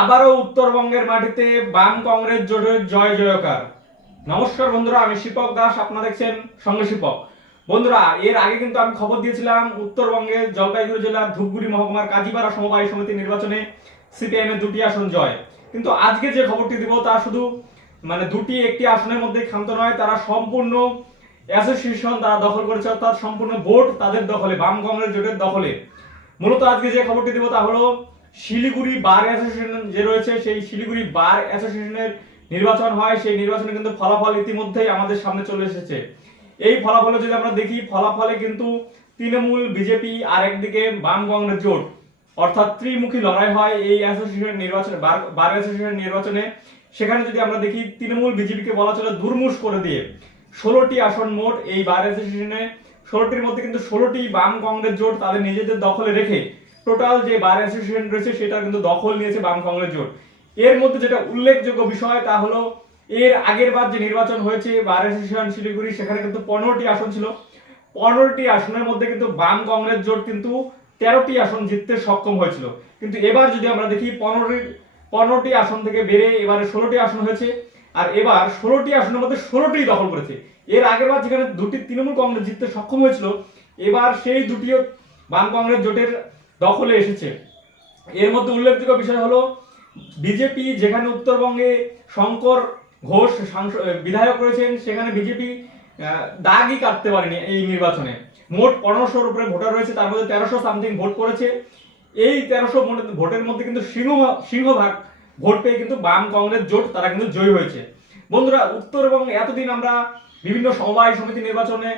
আবারও উত্তরবঙ্গের মাটিতে বাম কংগ্রেস জোটের জয় জয়কার। নমস্কার বন্ধুরা, আমি শিপক দাস, আপনারা দেখছেন সঙ্গে শিপক। বন্ধুরা, এর আগে কিন্তু আমি খবর দিয়েছিলাম, উত্তরবঙ্গের জলপাইগুড়ি জেলার ধূপগুড়ি মহকুমার কাজীপাড়া সমবায় সমিতি নির্বাচনে সিপিআইএম এর দুটি আসন জয়। কিন্তু আজকে যে খবরটি দিব তা শুধু মানে দুটি, একটি আসনের মধ্যে ক্ষান্ত নয়, তারা সম্পূর্ণ অ্যাসোসিয়েশন তারা দখল করেছে, অর্থাৎ সম্পূর্ণ ভোট তাদের দখলে, বাম কংগ্রেস জোটের দখলে। মূলত আজকে যে খবরটি দিব তা হলো শিলিগুড়ি বার অ্যাসোসিয়েশন যে রয়েছে, সেই শিলিগুড়ি বার অ্যাসোসিয়েশনের নির্বাচন হয়। সেই নির্বাচনে কিন্তু ফলাফল ইতিমধ্যেই আমাদের সামনে চলে এসেছে। এই ফলাফলে যদি আমরা দেখি, ফলাফলে কিন্তু তৃণমূল, বিজেপি আর একদিকে বাম কংগ্রেস জোট। অর্থাৎ ত্রিমুখী লড়াই হয় এই অ্যাসোসিয়েশন নির্বাচনে, বার অ্যাসোসিয়েশন নির্বাচনে। সেখানে যদি আমরা দেখি, তৃণমূল, বিজেপিকে বলা চলে দুর্মুষ করে দিয়ে ষোলোটি আসন মোট এই বার অ্যাসোসিয়েশনে। ষোলোটির মধ্যে কিন্তু ষোলোটি বাম কংগ্রেস জোট তাদের নিজেদের দখলে রেখে টোটাল যে বার অ্যাসোসিয়েশন রয়েছে, সেটা কিন্তু দখল নিয়েছে বাম কংগ্রেস জোট। এর মধ্যে যেটা উল্লেখযোগ্য বিষয়, তা হলো এর আগের বার যে নির্বাচন হয়েছে বার অ্যাসোসিয়েশন শিলিগুড়ি, সেখানে কিন্তু পনেরোটি আসন ছিল। পনেরোটি আসনের মধ্যে কিন্তু বাম কংগ্রেস জোট কিন্তু তেরোটি আসন জিততে সক্ষম হয়েছিল। কিন্তু এবার যদি আমরা দেখি, পনেরোটি পনেরোটি আসন থেকে বেড়ে এবারে ষোলোটি আসন হয়েছে, আর এবার ষোলোটি আসনের মধ্যে ষোলোটি দখল করেছে। এর আগের বার যেখানে দুটি তৃণমূল কংগ্রেস জিততে সক্ষম হয়েছিল, এবার সেই দুটিও বাম কংগ্রেস জোটের দখলে এসেছে। এর মধ্যে উল্লেখযোগ্য বিষয় হলো, বিজেপি যেখানে উত্তরবঙ্গে শঙ্কর ঘোষ বিধায়ক রয়েছেন, সেখানে বিজেপি দাগই কাটতে পারেনি এই নির্বাচনে। মোট পনেরোশোর উপরে ভোটার রয়েছে, তার মধ্যে তেরোশো সামথিং ভোট পড়েছে। এই তেরোশো ভোটের মধ্যে কিন্তু সিংহ সিংহভাগ ভোট পেয়ে কিন্তু বাম কংগ্রেস জোট, তারা কিন্তু জয়ী হয়েছে। বন্ধুরা উত্তরবঙ্গে এতদিন আমরা বিভিন্ন সমবায় সমিতি নির্বাচনে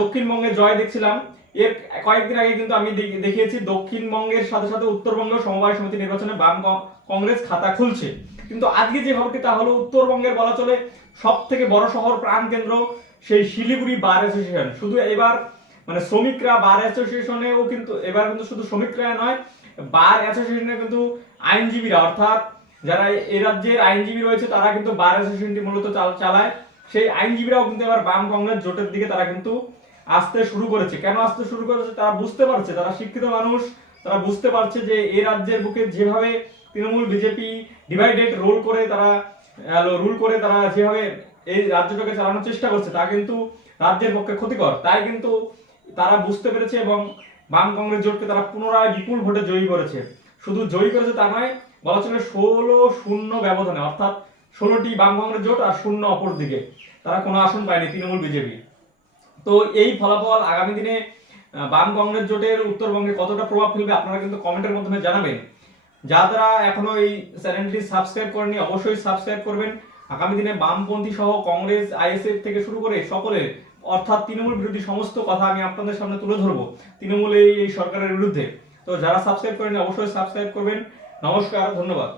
দক্ষিণবঙ্গে জয় দেখছিলাম। এর কয়েকদিন আগে কিন্তু আমি দেখ- দেখিয়েছি, দক্ষিণবঙ্গের সাথে সাথে উত্তরবঙ্গ সমবায় সমিতি নির্বাচনে বাম কংগ্রেস খাতা খুলছে। কিন্তু আজকে যে খবরটি তা হলো উত্তরবঙ্গের বলা চলে সব থেকে বড় শহর প্রাণকেন্দ্র সেই শিলিগুড়ি বার অ্যাসোসিয়েশন। শুধু এবার মানে শ্রমিকরা বার অ্যাসোসিয়েশনেও কিন্তু এবার কিন্তু শুধু শ্রমিকরা নয়, বার অ্যাসোসিয়েশনে কিন্তু আইনজীবীরা অর্থাৎ যারা এ রাজ্যের আইনজীবী রয়েছে তারা কিন্তু বার অ্যাসোসিয়েশনটি মূলত চাল- চালায়। সেই আইনজীবীরাও কিন্তু এবার বাম কংগ্রেস জোটের দিকে তারা কিন্তু আসতে শুরু করেছে। কেন আসতে শুরু করেছে? তারা বুঝতে পারছে, তারা শিক্ষিত মানুষ, তারা বুঝতে পারছে যে এই রাজ্যের বুকে যেভাবে তৃণমূল, বিজেপি ডিভাইডেড রোল করে তারা রুল করে তারা যেভাবে এই রাজ্যটাকে চালানোর চেষ্টা করছে, তা কিন্তু রাজ্যের পক্ষে ক্ষতিকর। তাই কিন্তু তারা বুঝতে পেরেছে এবং বাম কংগ্রেস জোটকে তারা পুনরায় বিপুল ভোটে জয়ী করেছে। শুধু জয়ী করেছে তা নয়, বলা চলে ষোলো শূন্য ব্যবধানে, অর্থাৎ ষোলোটি বাম কংগ্রেস জোট আর শূন্য অপর দিকে তারা কোনো আসন পায়নি তৃণমূল, বিজেপি। তো এই ফলাফল আগামী দিনে বাম কংগ্রেস জোটের উত্তরবঙ্গে কতটা প্রভাব ফেলবে আপনারা কিন্তু কমেন্টের মাধ্যমে জানাবেন। যারা এখনও এই চ্যানেলটি সাবস্ক্রাইব করেনি অবশ্যই সাবস্ক্রাইব করবেন। আগামী দিনে বামপন্থী সহ কংগ্রেস, আইএসএফ থেকে শুরু করে সকলের, অর্থাৎ তৃণমূল বিরোধী সমস্ত কথা আমি আপনাদের সামনে তুলে ধরবো তৃণমূল এই সরকারের বিরুদ্ধে। তো যারা সাবস্ক্রাইব করেনি অবশ্যই সাবস্ক্রাইব করবেন। নমস্কার, ধন্যবাদ।